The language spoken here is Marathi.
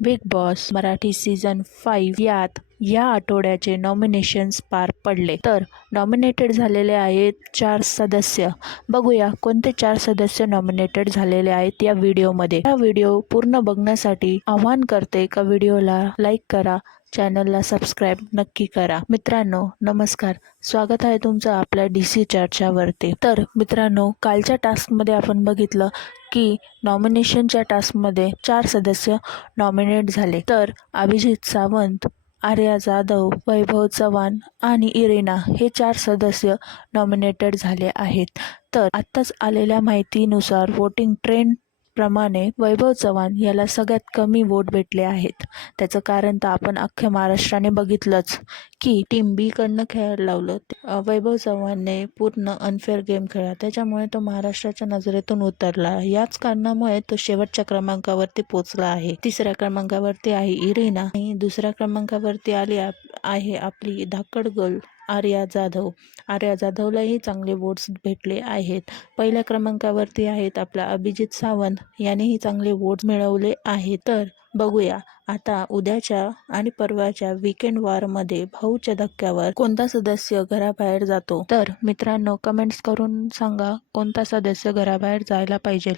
बिग बॉस मराठी सीझन 5 यात या आठवड्याचे नॉमिनेशन्स पार पडले. तर नॉमिनेटेड झालेले आहेत 4 सदस्य. बघूया कोणते 4 सदस्य नॉमिनेटेड झालेले आहेत या व्हिडिओमध्ये. हा व्हिडिओ पूर्ण बघण्यासाठी आवाहन करते का व्हिडिओला लाईक करा, चॅनलला सबस्क्राईब नक्की करा. मित्रांनो नमस्कार, स्वागत आहे तुमचं आपल्या DC चर्चावरती. तर मित्रांनो, कालच्या टास्कमध्ये आपण बघितलं की नॉमिनेशनच्या टास्कमध्ये 4 सदस्य नॉमिनेट झाले. तर अभिजित सावंत, आर्या जाधव, वैभव चव्हाण आणि इरिना हे 4 सदस्य नॉमिनेटेड झाले आहेत. तर आत्ताच आलेल्या माहितीनुसार वोटिंग ट्रेंड प्रमाणे वैभव चव्हाण याला सगळ्यात कमी वोट भेटले आहेत. त्याचं कारण तर आपण अख्ख्या महाराष्ट्राने बघितलंच की टीम बी कडनं खेळायला लावलं. वैभव चव्हाणने पूर्ण अनफेअर गेम खेळला, त्याच्यामुळे तो महाराष्ट्राच्या नजरेतून उतरला. याच कारणामुळे तो शेवटच्या क्रमांकावरती पोहोचला आहे. तिसऱ्या क्रमांकावरती आहे इरिना आणि दुसऱ्या क्रमांकावरती आली आहे आपली धाकड गर्ल आर्या जाधव. आर्या जाधवलाही चांगले वोट्स भेटले आहेत. पहिल्या क्रमांकावरती आहेत आपला अभिजित सावंत, यानेही चांगले वोट्स मिळवले आहेत. तर बघूया आता उद्याच्या आणि परवाच्या वीकेंड वारमध्ये भाऊच्या धक्क्यावर कोणता सदस्य घराबाहेर जातो. तर मित्रांनो कमेंट्स करून सांगा कोणता सदस्य घराबाहेर जायला पाहिजे.